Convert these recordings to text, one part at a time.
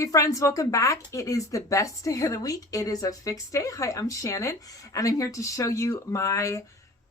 Hey friends, welcome back. It is the best day of the week. It is a fix day. Hi, I'm Shannon, and I'm here to show you my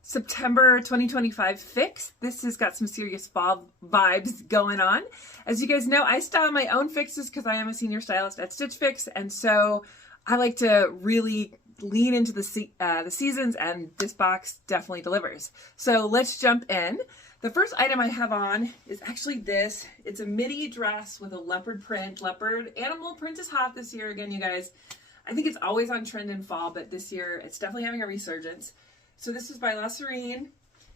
September 2025 fix. This has got some serious fall vibes going on. As you guys know, I style my own fixes because I am a senior stylist at Stitch Fix, and so I like to really lean into the seasons, and this box definitely delivers. So let's jump in. The first item I have on is actually this. It's a midi dress with a leopard print. Leopard animal print is hot this year again, you guys. I think it's always on trend in fall, but this year it's definitely having a resurgence. So this is by Loislaneminnesota.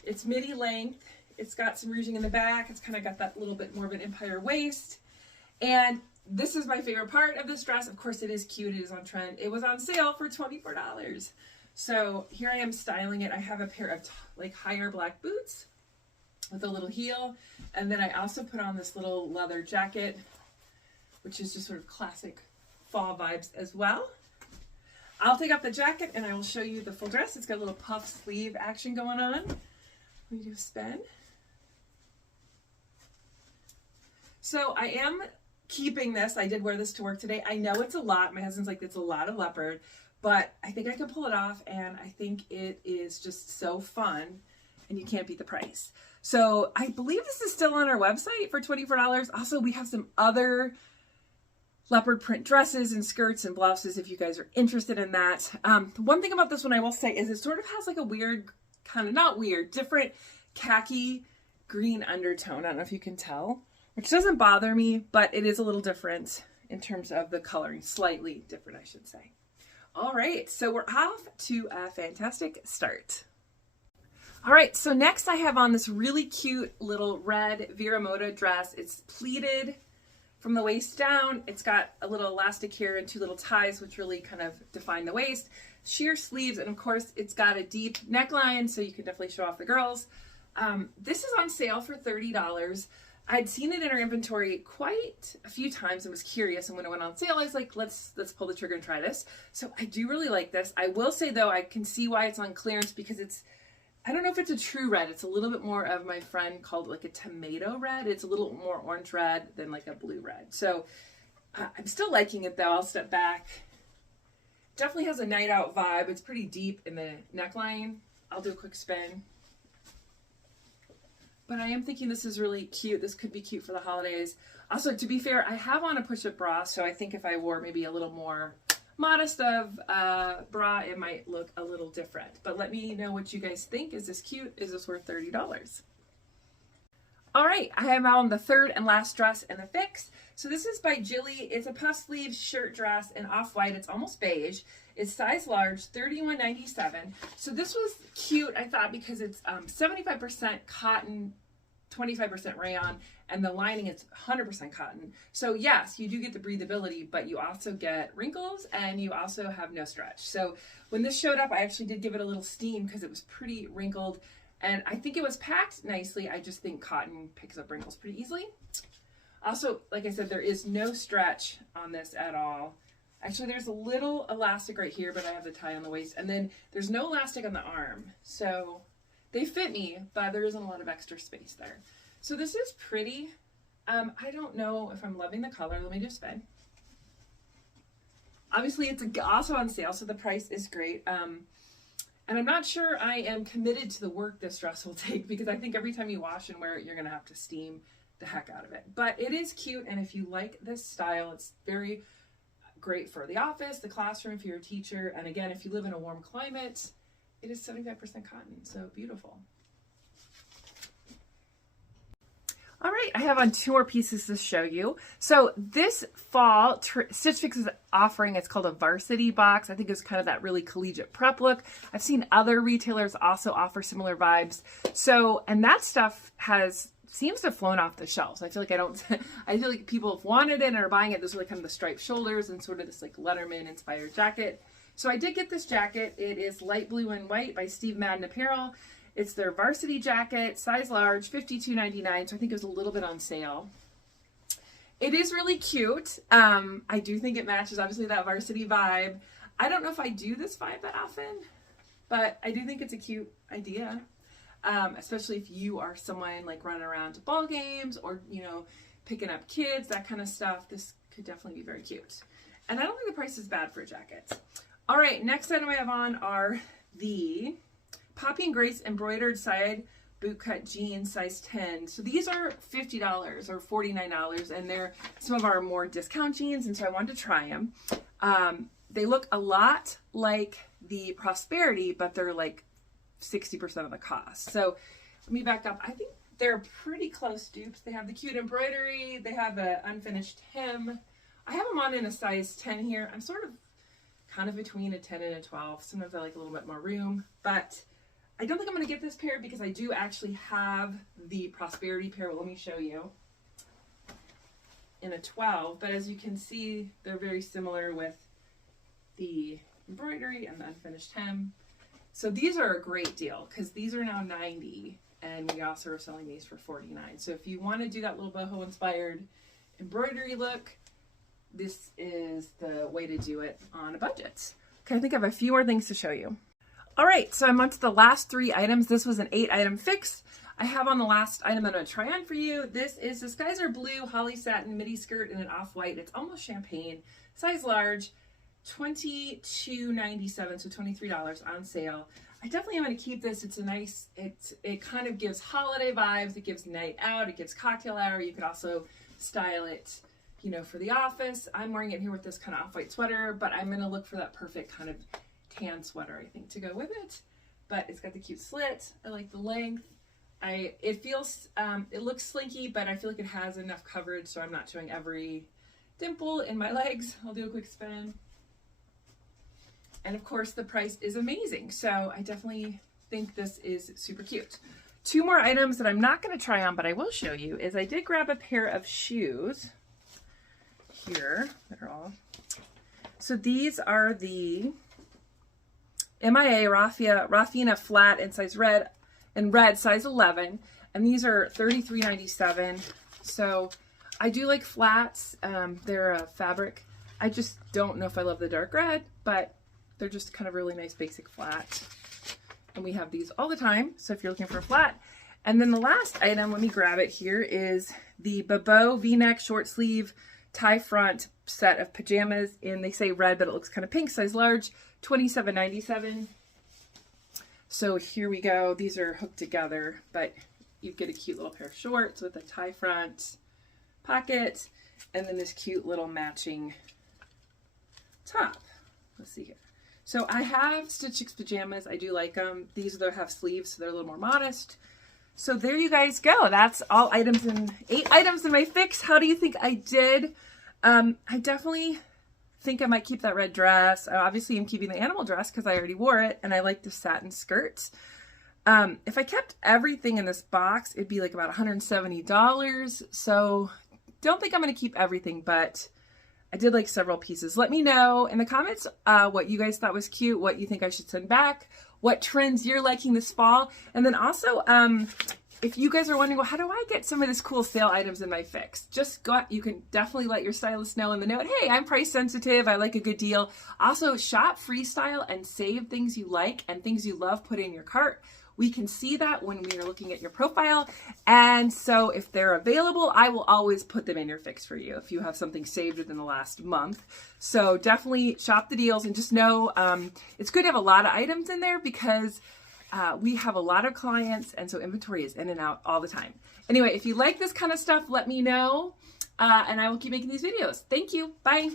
It's midi length. It's got some ruching in the back. It's kind of got that little bit more of an empire waist. And this is my favorite part of this dress. Of course, it is cute. It is on trend. It was on sale for $24. So here I am styling it. I have a pair of like higher black boots with a little heel, and then I also put on this little leather jacket, which is just sort of classic fall vibes as well. I'll take off the jacket and I will show you the full dress. It's got a little puff sleeve action going on. Let me do a spin. So I am keeping this. I did wear this to work today. I know it's a lot. My husband's like, it's a lot of leopard, but I think I can pull it off, and I think it is just so fun, and you can't beat the price. So I believe this is still on our website for $24. Also, we have some other leopard print dresses and skirts and blouses if you guys are interested in that. One thing about this one I will say is it sort of has like a weird, kind of not weird, different khaki green undertone. I don't know if you can tell, which doesn't bother me, but it is a little different in terms of the coloring. Slightly different, I should say. All right, so we're off to a fantastic start. All right, so next I have on this really cute little red Vera Moda dress. It's pleated from the waist down. It's got a little elastic here and two little ties, which really kind of define the waist. Sheer sleeves, and of course it's got a deep neckline, so you can definitely show off the girls. This is on sale for $30. I'd seen it in our inventory quite a few times and was curious, and when it went on sale, I was like, let's pull the trigger and try this. So I do really like this. I will say though, I can see why it's on clearance because I don't know if it's a true red. It's a little bit more of, my friend called it like a tomato red. It's a little more orange red than like a blue red. So I'm still liking it though. I'll step back. Definitely has a night out vibe. It's pretty deep in the neckline. I'll do a quick spin. But I am thinking this is really cute. This could be cute for the holidays. Also, to be fair, I have on a push-up bra, so I think if I wore maybe a little more modest of bra, it might look a little different. But let me know what you guys think. Is this cute? Is this worth $30? All right, I have on the third and last dress in the fix. So this is by Jilly. It's a puff sleeve shirt dress in off-white. It's almost beige. It's size large, $31.97. So this was cute, I thought, because it's 75% cotton, 25% rayon, and the lining is 100% cotton. So yes, you do get the breathability, but you also get wrinkles and you also have no stretch. So when this showed up, I actually did give it a little steam because it was pretty wrinkled, and I think it was packed nicely. I just think cotton picks up wrinkles pretty easily. Also, like I said, there is no stretch on this at all. Actually, there's a little elastic right here, but I have the tie on the waist, and then there's no elastic on the arm. So they fit me, but there isn't a lot of extra space there. So this is pretty. I don't know if I'm loving the color. Let me just spin. Obviously, it's also on sale, so the price is great. And I'm not sure I am committed to the work this dress will take, because I think every time you wash and wear it, you're going to have to steam the heck out of it. But it is cute, and if you like this style, it's very great for the office, the classroom, if you're a teacher. And again, if you live in a warm climate, it is 75% cotton, so beautiful. All right, I have on two more pieces to show you. So this fall, Stitch Fix is offering, it's called a Varsity box. I think it's kind of that really collegiate prep look. I've seen other retailers also offer similar vibes. So, and that stuff seems to have flown off the shelves. I feel like I feel like people have wanted it and are buying it. This is really kind of the striped shoulders and sort of this like Letterman inspired jacket. So I did get this jacket. It is light blue and white by Steve Madden Apparel. It's their Varsity jacket, size large, $52.99. So I think it was a little bit on sale. It is really cute. I do think it matches obviously that Varsity vibe. I don't know if I do this vibe that often, but I do think it's a cute idea. Especially if you are someone like running around to ball games or, you know, picking up kids, that kind of stuff. This could definitely be very cute. And I don't think the price is bad for a jacket. All right, next item I have on are the Poppy and Grace embroidered side bootcut jeans, size 10. So these are $50 or $49, and they're some of our more discount jeans, and so I wanted to try them. They look a lot like the Prosperity, but they're like 60% of the cost. So let me back up. I think they're pretty close dupes. They have the cute embroidery. They have the unfinished hem. I have them on in a size 10 here. I'm sort of kind of between a 10 and a 12. Sometimes I like a little bit more room, but I don't think I'm going to get this pair because I do actually have the Prosperity pair. Well, let me show you. In a 12, but as you can see, they're very similar with the embroidery and the unfinished hem. So these are a great deal because these are now $90, and we also are selling these for $49. So if you want to do that little boho inspired embroidery look, this is the way to do it on a budget. Okay, I think I have a few more things to show you. All right, so I'm on to the last 3 items. This was an 8-item fix. I have on the last item I'm going to try on for you. This is the Skies Are Blue Holly Satin midi skirt in an off-white. It's almost champagne, size large, $22.97, so $23 on sale. I definitely am going to keep this. It's a nice, it kind of gives holiday vibes. It gives night out. It gives cocktail hour. You could also style it, you know, for the office. I'm wearing it here with this kind of off-white sweater, but I'm going to look for that perfect kind of tan sweater, I think, to go with it. But it's got the cute slit. I like the length. It feels, it looks slinky, but I feel like it has enough coverage so I'm not showing every dimple in my legs. I'll do a quick spin. And of course the price is amazing. So I definitely think this is super cute. 2 more items that I'm not going to try on, but I will show you is I did grab a pair of shoes here that are all. So these are the MIA Raffina flat in size red, size 11, and these are $33.97. So I do like flats. They're a fabric. I just don't know if I love the dark red, but they're just kind of really nice basic flat. And we have these all the time, so if you're looking for a flat. And then the last item, let me grab it here, is the Babot V-neck short sleeve tie front set of pajamas in, they say red, but it looks kind of pink, size large, $27.97. So here we go. These are hooked together, but you get a cute little pair of shorts with a tie front pocket, and then this cute little matching top. Let's see here. So I have Stitch Fix pajamas. I do like them. These have sleeves, so they're a little more modest. So there you guys go. That's all items in 8 items in my fix. How do you think I did? I definitely think I might keep that red dress. Obviously I'm keeping the animal dress because I already wore it, and I like the satin skirts. If I kept everything in this box, it'd be like about $170. So don't think I'm going to keep everything, but I did like several pieces. Let me know in the comments what you guys thought was cute, what you think I should send back, what trends you're liking this fall. And then also, if you guys are wondering, well, how do I get some of this cool sale items in my fix? Just go out, you can definitely let your stylist know in the note, hey, I'm price sensitive, I like a good deal. Also, shop freestyle and save things you like and things you love, put in your cart. We can see that when we are looking at your profile. And so if they're available, I will always put them in your fix for you if you have something saved within the last month. So definitely shop the deals, and just know it's good to have a lot of items in there because we have a lot of clients, and so inventory is in and out all the time. Anyway, if you like this kind of stuff, let me know, and I will keep making these videos. Thank you. Bye.